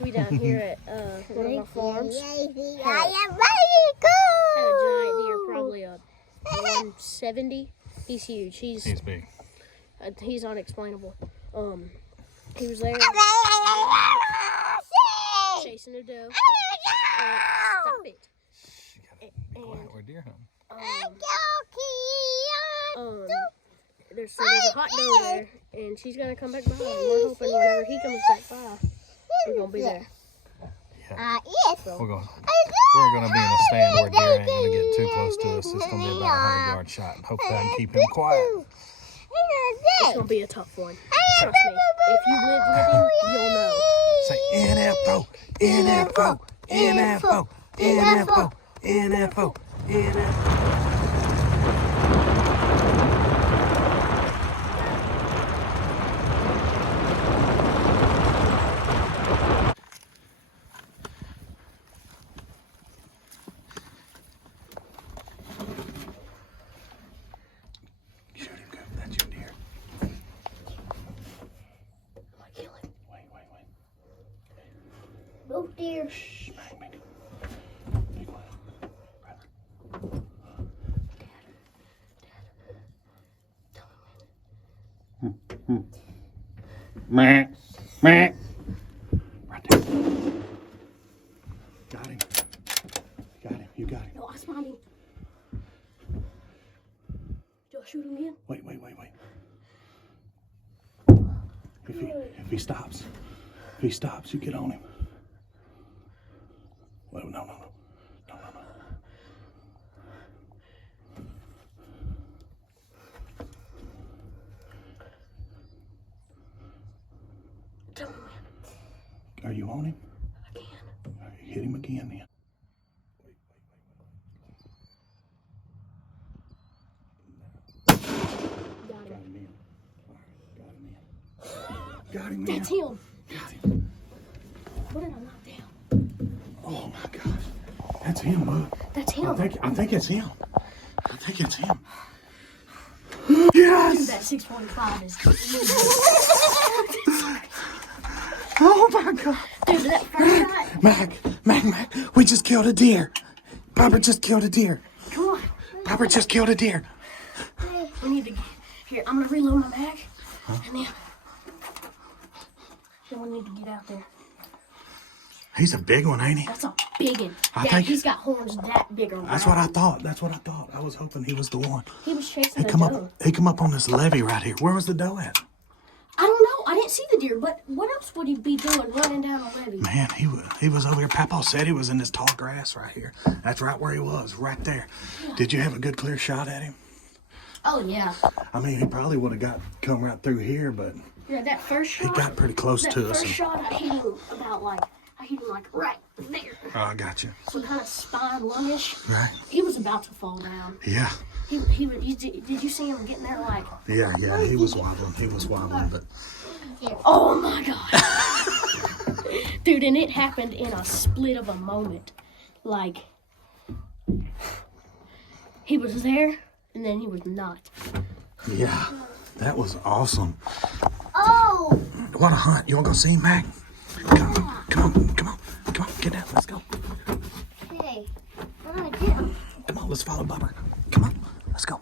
We down here at one of our farms had a giant deer, probably a 170. He's huge. He's big. He's unexplainable. He was there chasing a doe. Stop it. Be quiet, we're deer hunting. There's a hot doe there, and she's gonna come back by. And we're hoping whenever he comes back by, we're gonna be there. Yeah. So. We're gonna be in a stand where deer ain't gonna get too close to us. It's gonna be about a 100-yard shot, and hopefully I can keep him quiet. It's gonna be a tough one. Trust me. If you live with him, you'll know. Say NFO, NFO, NFO, NFO, NFO, NFO. Both deer. Shh, Mack. Be quiet. Dad. Mack. Mack. Right there. Got him. Got him. You got him. No, I spotted him. Do I shoot him again? Wait. If he stops, you get on him. Wait, no. Are you on him? I can. Hit him again then. Got him in. That's him. Got him. What did I knock down? Oh my gosh. That's him, bud. That's him. I think it's him. Yes! Dude, that 645 is Oh my god. Dude, that first shot. Mack, we just killed a deer. Papa just killed a deer. Come on. Papa just killed a deer. We need to get here. I'm gonna reload my mag, and then we need to get out there. He's a big one, ain't he? That's a big one. He's got horns that big around. That's what I thought. I was hoping he was the one. He was chasing He a come doe. up on this levee right here. Where was the doe at? I don't know. I didn't see the deer, but what else would he be doing running down a levee? Man, he was over here. Papaws said he was in this tall grass right here. That's right where he was, right there. Yeah. Did you have a good clear shot at him? Oh, yeah. I mean, he probably would have come right through here, but yeah, that first shot. He got pretty close to us. That first shot, I hit him right there. Oh, I got you. So kind of spine lungish. Right. He was about to fall down. Yeah. Did you see him getting there like? Yeah, he was wobbling, but. Oh my god. Dude, and it happened in a split of a moment. Like, he was there, and then he was not. Yeah, that was awesome. Oh! What a hunt. You want to go see Mack? Come on, get down, let's go. Hey, what do I do? Come on, let's follow Bubba. Come on, let's go.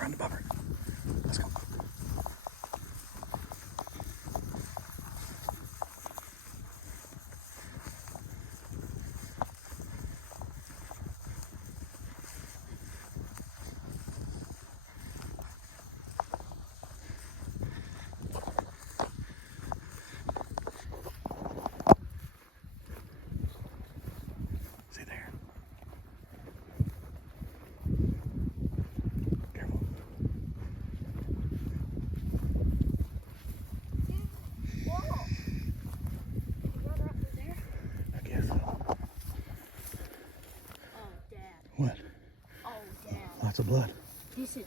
Run to Bubber. Let's go. See there. Careful. I guess so. Oh, Dad. What? Oh, Dad. Lots of blood. This is.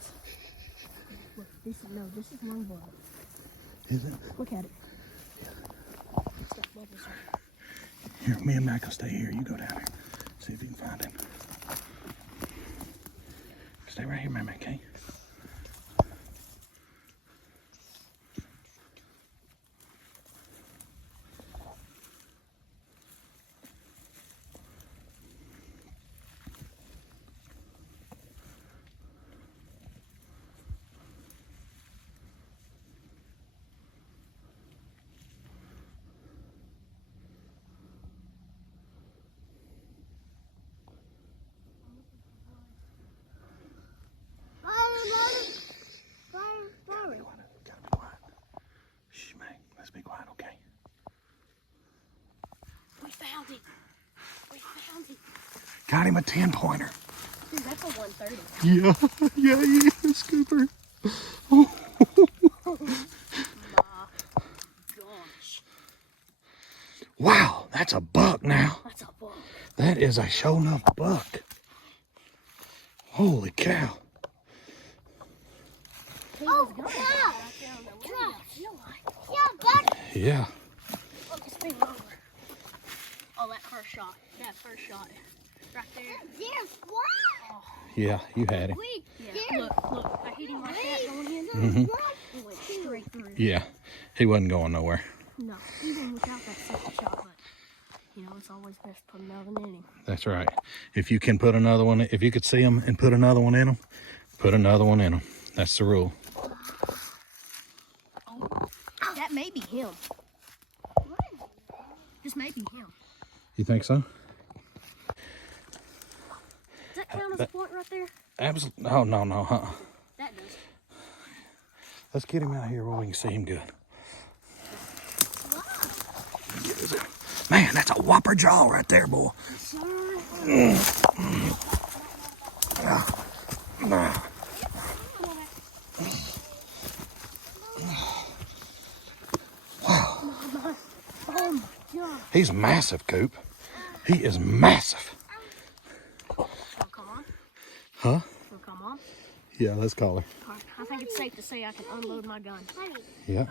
Look, this is lung blood. Is it? Look at it. It's got bubbles on it. Here, me and Mack will stay here. You go down there. See if you can find him. Stay right here, Mack Mack, okay? Gotta be quiet. Shh, Mack. Let's be quiet, okay? We found it. We found it. Got him a 10-pointer. Dude, that's a 130. Yeah, yeah, he is, Cooper. My gosh. Wow, that's a buck now. That's a buck. That is a show enough buck. Holy cow. Oh, God. Yeah. Look, it's been over. Oh, that first shot. Right there. Oh, Yeah, you had him. yeah. Look. I hit him like that going in. Mm-hmm. It went straight through. Yeah, he wasn't going nowhere. No, even without that second shot, but, you know, it's always best to put another one in him. That's right. If you can put another one, if you could see him and put another one in him, put another one in him. That's the rule. Oh, that may be him. This may be him. You think so? Does that count as a point right there? Absolutely. Oh, no, That does. Let's get him out here where we can see him good. Man, that's a whopper jaw right there, boy. Yeah. Wow. Oh my God. He's massive, Coop. He is massive. She'll come on. Huh? She'll come on. Yeah, let's call her. All right, I think it's safe to say I can unload my gun. Yeah.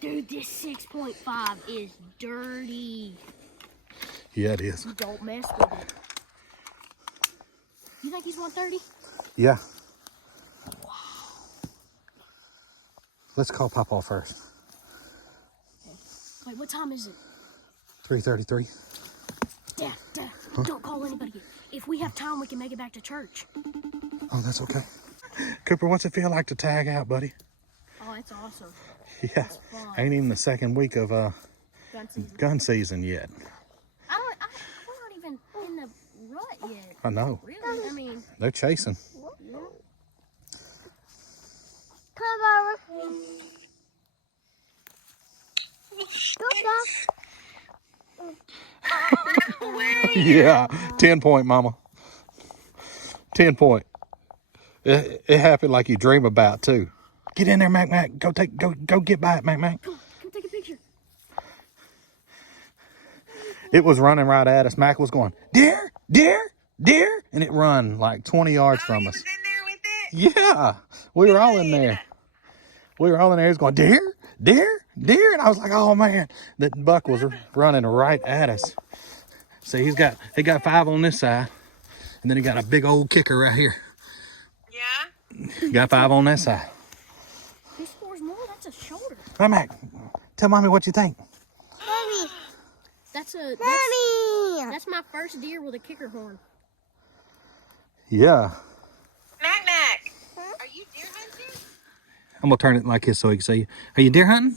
Dude, this 6.5 is dirty. Yeah, it is. Don't mess with it. You think he's 130? Yeah. Wow. Let's call Papaw first. Wait, what time is it? 3:33. Dad, huh? Don't call anybody yet. If we have time, we can make it back to church. Oh, that's okay. Cooper, what's it feel like to tag out, buddy? Oh, it's awesome. Yeah. Ain't even the second week of gun season yet. We're not even in the rut yet. I know. Really? I mean, They're chasing. yeah. Yeah. 10-point, mama. 10-point. It happened like you dream about too. Get in there, Mack Mack. Go get by it, Mack Mack. Come take a picture. It was running right at us. Mack was going, deer, deer, deer, and it run like 20 yards from us. Was in there with it? Yeah, we were all in there. We were all in there. He was going, deer, deer, deer, and I was like, oh man, that buck was running right at us. See, he got 5 on this side, and then he got a big old kicker right here. Yeah? He got 5 on that side. He scores more. That's a shoulder. Mack Mack, tell mommy what you think. Mommy. That's my first deer with a kicker horn. Yeah. Mack Mack, are you deer hunting? I'm gonna turn it like this so he can see you. Are you deer hunting?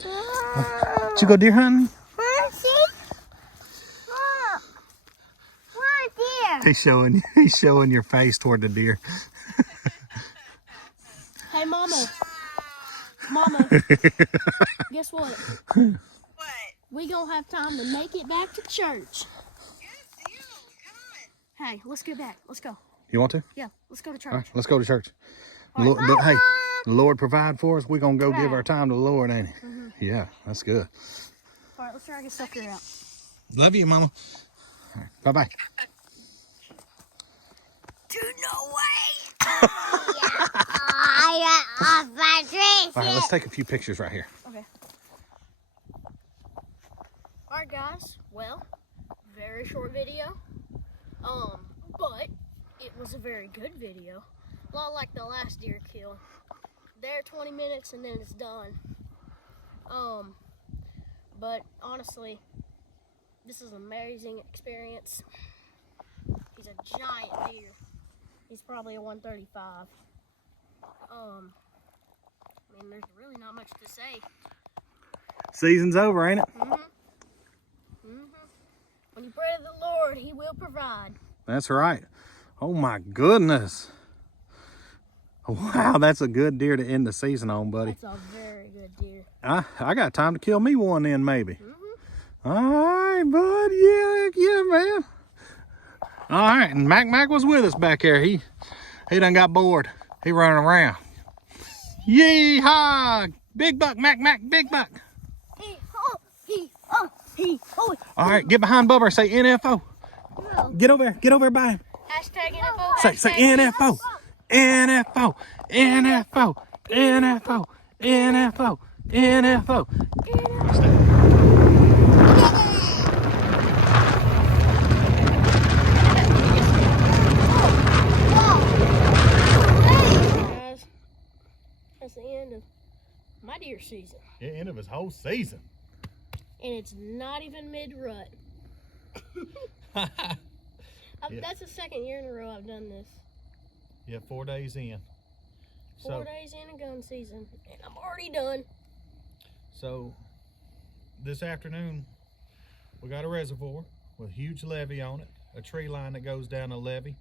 Did you go deer hunting? He's showing your face toward the deer. Hey, Mama. Mama. Guess what? What? We gonna have time to make it back to church. Yes, you. Come on. Hey, let's get back. Let's go. You want to? Yeah, let's go to church. All right, let's go to church. All right. Hey, the Lord provide for us. We're gonna go give our time to the Lord, ain't it? Yeah, that's good. All right, let's try to get stuff here out. Love you, Mama. All right, bye-bye. No way. All right, let's take a few pictures right here. Okay. All right, guys. Well, very short video. But it was a very good video. A lot like the last deer kill. There 20 minutes and then it's done. But honestly, this is an amazing experience. He's a giant deer. He's probably a 135. I mean, there's really not much to say. Season's over, ain't it? When you pray to the Lord, He will provide. That's right. Oh my goodness. Wow, that's a good deer to end the season on, buddy. That's a very good deer. I got time to kill me one then, maybe. All right, bud. Yeah, man. All right, and Mack Mack was with us back there. He done got bored. He running around. Yee-haw! Big buck, Mack Mack, big buck. All right, get behind Bubba and say NFO. No. Get over there by him. Hashtag NFO. Say NFO. NFO. NFO. NFO. NFO. NFO. Guys, that's the end of my deer season. The end of his whole season. And it's not even mid-rut. That's the second year in a row I've done this. Yeah, 4 days in. 4 days in a gun season, and I'm already done. So, this afternoon, we got a reservoir with a huge levee on it, a tree line that goes down the levee,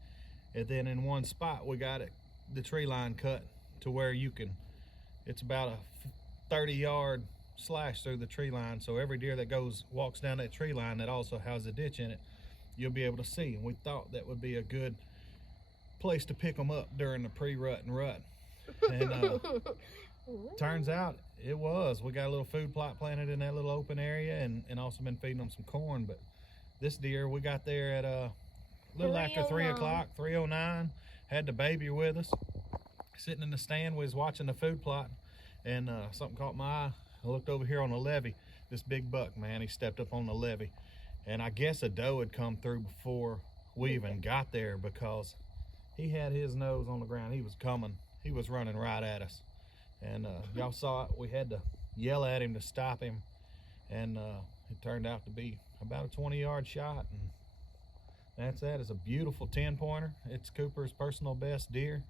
and then in one spot we got the tree line cut to where you can, it's about a 30-yard slash through the tree line, so every deer that walks down that tree line that also has a ditch in it, you'll be able to see. And we thought that would be a good place to pick them up during the pre-rut and rut. And turns out it was. We got a little food plot planted in that little open area, and also been feeding them some corn. But this deer, we got there at a little after 3 o'clock, 3:09. Had the baby with us, sitting in the stand. We was watching the food plot, and something caught my eye. I looked over here on the levee. This big buck, man, he stepped up on the levee, and I guess a doe had come through before we even got there, because he had his nose on the ground. He was coming. He was running right at us, and y'all saw it. We had to yell at him to stop him, and it turned out to be about a 20-yard shot, and that's that. It's a beautiful 10-pointer. It's Cooper's personal best deer.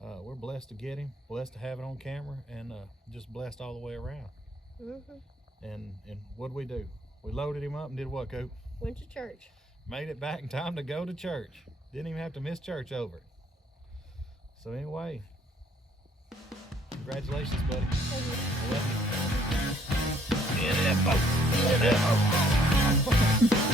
We're blessed to get him, blessed to have it on camera, and just blessed all the way around. And what'd we do? We loaded him up and did what, Coop? Went to church. Made it back in time to go to church. Didn't even have to miss church over it. So anyway, congratulations, buddy. I love you. Yeah, that boat.